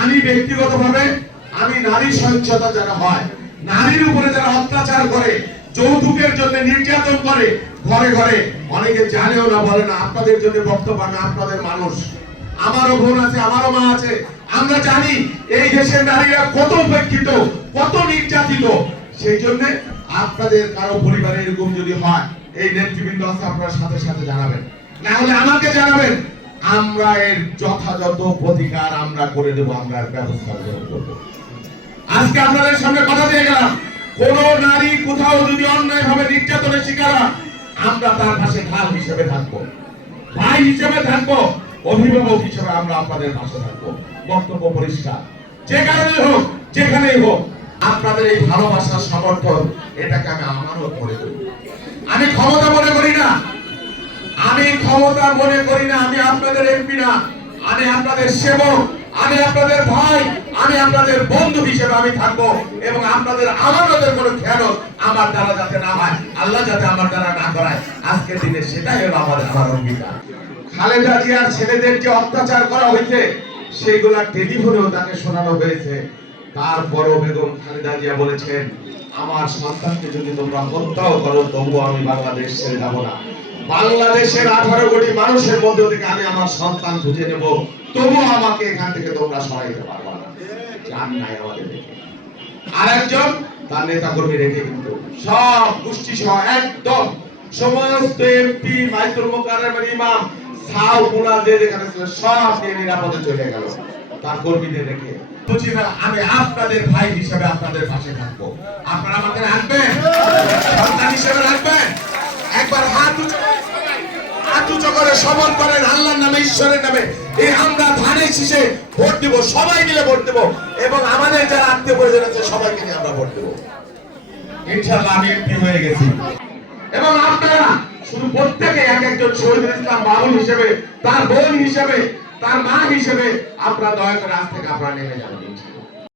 আমি ব্যক্তিগতভাবে আমি নারী সহিংসতা যারা হয়, নারীর উপরে যারা অত্যাচার করে, যৌতুকের জন্য নির্যাতন করে, ঘরে ঘরে অনেকে জানেও না, বলে না, আপনাদের জন্য বক্তব্য, আমি আপনাদের মানুষ, আমারও বোন আছে, আমারও মা আছে, আমরা জানি এই দেশের নারীরা কত উপেক্ষিত, কত নির্যাতিত। সেই জন্য আপনাদের কারো পরিবারে এরকম যদি হয়, এই নেতৃবৃন্দ আছে, আপনারা সাথে সাথে জানাবেন, না হলে আমাকে জানাবেন, আমরা এর যথাযথ প্রতিকার আমরা করে দেব, আমরা এর ব্যবস্থা গ্রহণ করব। আজকে আপনাদের সামনে কথা দিয়ে গেলাম, কোন নারী কোথাও যদি অন্যায় ভাবে নির্যাতনের শিকার হয়, আমরা তার পাশে ঢাল হিসেবে থাকবো, ভাই হিসেবে থাকবো, অভিভাবক হিসেবে আমরা আপনাদের পাশে থাকবো। বক্তব্য পরিষ্কার, যে কারণে হোক, যেখানেই হোক, আপনাদের এই ভালোবাসার সমর্থন, এটাকে আমি আমানত মনে করি। আমি ক্ষমতা মনে করি না, আমি ক্ষমতা মনে করি না, আমি আপনাদের এমপি না, আমি আপনাদের সেবক, আমি আপনাদের ভাই, আমি আপনাদের বন্ধু হিসেবে আমি থাকবো, এবং আপনাদের আমানতের কোনো খেয়ানত আমার দ্বারা যাতে না হয়, আল্লাহ যাতে আমার দ্বারা না করায়, আজকের দিনে সেটাই হলো আমার অঙ্গীকার। খালেদা জিয়ার ছেলেদের যে অত্যাচার করা হয়েছে, সেইগুলা টেলিফোনেও তাকে শোনানো হয়েছে। তারপরও বেগম খালেদা জিয়া বলেছেন, আমার সন্তানকে যদি তোমরা হত্যাও করো, তবুও আমি বাংলাদেশ ছেড়ে যাব না। বাংলাদেশের 18 কোটি মানুষের মধ্যে থেকে আমি আমার সন্তান খুঁজে নেব, তবুও আমাকে এখান থেকে তোমরা সরাইতে পারবে না। জান নাই আমাদের দেখে আরেকজন তার নেতা কর্মী রেখে, কিন্তু সব গোষ্ঠী সহ একদম সমস্ত এমপি, মাইতুল মোকাররম ইমাম, সাউ পুনা যে যেখানে ছিল, সব নিয়ে নিরাপদে চলে গেল তার কর্মীদের রেখে। বুঝি না, আমি আপনাদের ভাই হিসেবে আপনাদের পাশে থাকবো, আপনারা আমাকে রাখবেন, সন্তান হিসেবে রাখবেন। একবার হাত উঁচু করে শপথ করেন, আল্লাহর নামে, ঈশ্বরের নামে, এই আমরা ধানের শীষে ভোট দিব, সবাই মিলে ভোট দেব, এবং আমাদের যারা আত্মীয় পরিজন আছে সবাইকে নিয়ে আমরা ভোট দেব। ইনশাআল্লাহ আমি এমপি হয়ে গেছি, এবং আপনারা শুধু প্রত্যেকে এক একজন শহীদুল ইসলাম বাবুল হিসেবে, তার বোন হিসেবে, তার মা হিসেবে, আপনারা দয়া করে আজ থেকে আপনারা নেমে যাবেন।